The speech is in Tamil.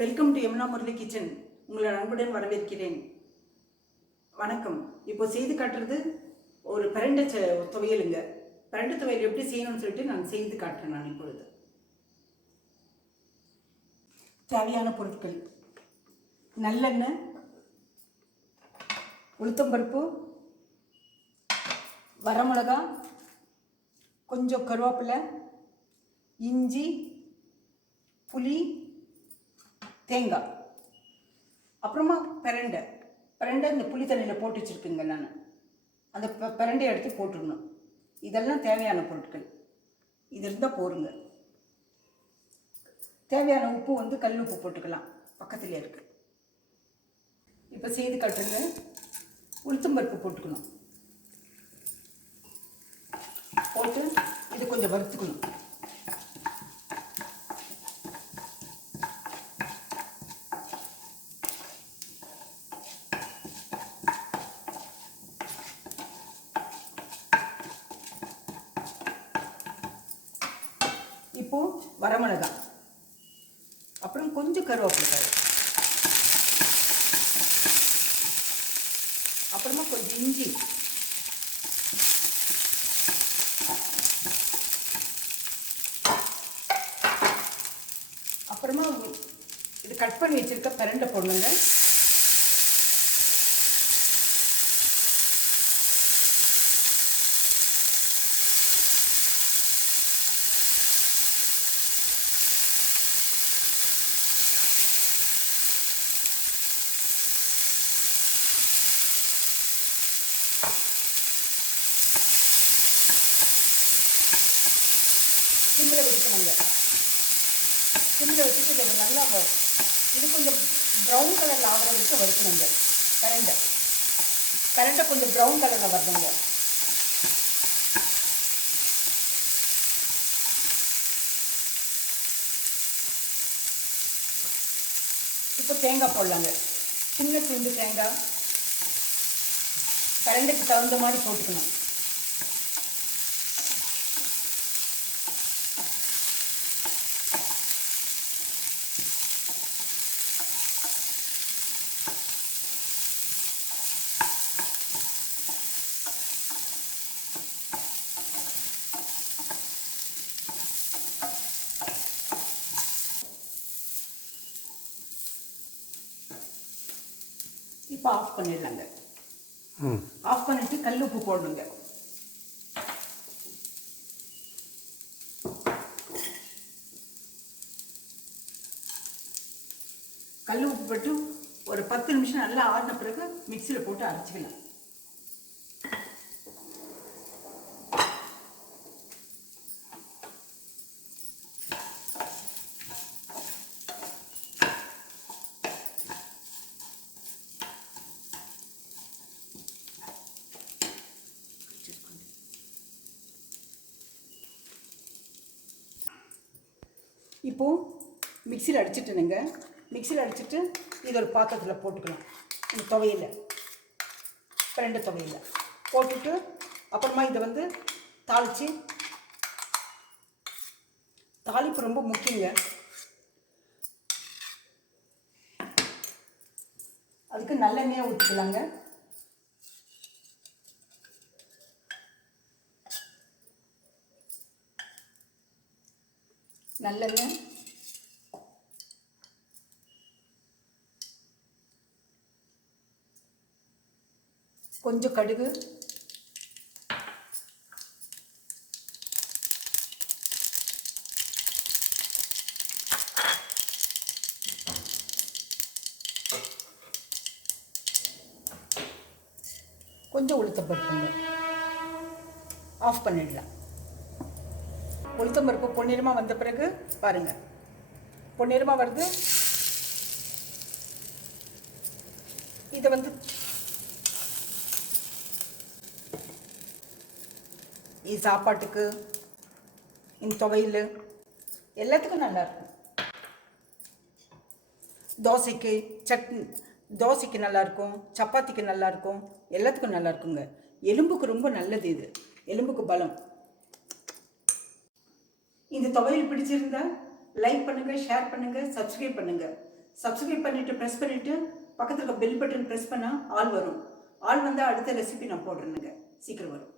Welcome to Yamuna Murali kitchen. உங்களை அன்புடன் வரவேற்கிறேன். வணக்கம். இப்போ செய்து காட்டுறது ஒரு பிரண்டை துவையலுங்க. பிரண்டை துவையல் எப்படி செய்யணும்னு சொல்லிட்டு நான் செய்து காட்டுறேன். நான் இப்பொழுது தேவையான பொருட்கள்: நல்லெண்ணெய், உளுத்தம்பருப்பு, வரமிளகா, கொஞ்சம் கருவேப்பிலை, இஞ்சி, புளி, தேங்காய், அப்புறமா பிரண்டை இந்த புளி தண்ணியில் போட்டு வச்சுருக்குங்க. நான் அந்த பிரண்டையை எடுத்து போட்டுடணும். இதெல்லாம் தேவையான பொருட்கள். இது இருந்தால் போருங்க. தேவையான உப்பு கல் உப்பு போட்டுக்கலாம், பக்கத்துலேயே இருக்குது. இப்போ செய்து காட்டுங்க. உளுத்தம்பருப்பு போட்டுக்கணும். போட்டு இது கொஞ்சம் வறுத்துக்கணும். இப்போ வரமிளகாய், அப்புறம் கொஞ்சம் கருவேப்பிலை, அப்புறமா கொஞ்சம் இஞ்சி, அப்புறமா இது கட் பண்ணி வச்சிருக்க பிரண்டை போடணுங்க. சிம்மில் வச்சுக்கணுங்க. சிம்மில் வச்சுட்டு இது நல்லா இது கொஞ்சம் ப்ரௌன் கலரில் ஆகிற வரைக்கும் வறுக்கணுங்க. பிரண்டை கொஞ்சம் ப்ரௌன் கலரில் வரணுங்க. இப்போ தேங்காய் போடலாங்க. சின்ன துண்டு தேங்காய் பிரண்டைக்கு தகுந்த மாதிரி போட்டுக்கணும். இப்போ ஆஃப் பண்ணிடலாங்க. ஆஃப் பண்ணிட்டு கல் உப்பு போடணுங்க. கல் உப்பு போட்டு ஒரு 10 நிமிஷம் நல்லா ஆறின பிறகு மிக்சியில் போட்டு அரைச்சிக்கலாம். இப்போது மிக்சியில் அடிச்சுட்டுனுங்க. மிக்சியில் அடிச்சுட்டு இது ஒரு பாத்திரத்தில் போட்டுக்கலாம். இந்த துவையில் பிரண்டை துவையில் போட்டுட்டு அப்புறமா இதை தாளிப்பு ரொம்ப முக்கியங்க. அதுக்கு நல்லெண்ணெயை ஊற்றிக்கலாங்க. நல்லெண்ணெய், கொஞ்சம் கடுகு, கொஞ்சம் உளுத்தம்பருப்புங்க. ஆஃப் பண்ணிடலாம். உளுத்தம்பருப்பு பொன்னிறமாக வந்த பிறகு பாருங்கள், பொன்னிறமாக வருது. இதை இது சாப்பாட்டுக்கு, இந்த துவையல் எல்லாத்துக்கும் நல்லாயிருக்கும். தோசைக்கு, தோசைக்கு நல்லாயிருக்கும், சப்பாத்திக்கு நல்லாயிருக்கும், எல்லாத்துக்கும் நல்லாயிருக்குங்க. எலும்புக்கு ரொம்ப நல்லது. இது எலும்புக்கு பலம். இந்த துவையல் பிடிச்சிருந்தா லைக் பண்ணுங்கள், ஷேர் பண்ணுங்கள், சப்ஸ்கிரைப் பண்ணுங்கள். சப்ஸ்கிரைப் பண்ணிவிட்டு ப்ரெஸ் பண்ணிவிட்டு பக்கத்தில் இருக்க பெல் பட்டன் ப்ரெஸ் பண்ணால் ஆல் வரும். ஆல் வந்தால் அடுத்த ரெசிபி நான் போடுறேனுங்க, சீக்கிரம் வரும்.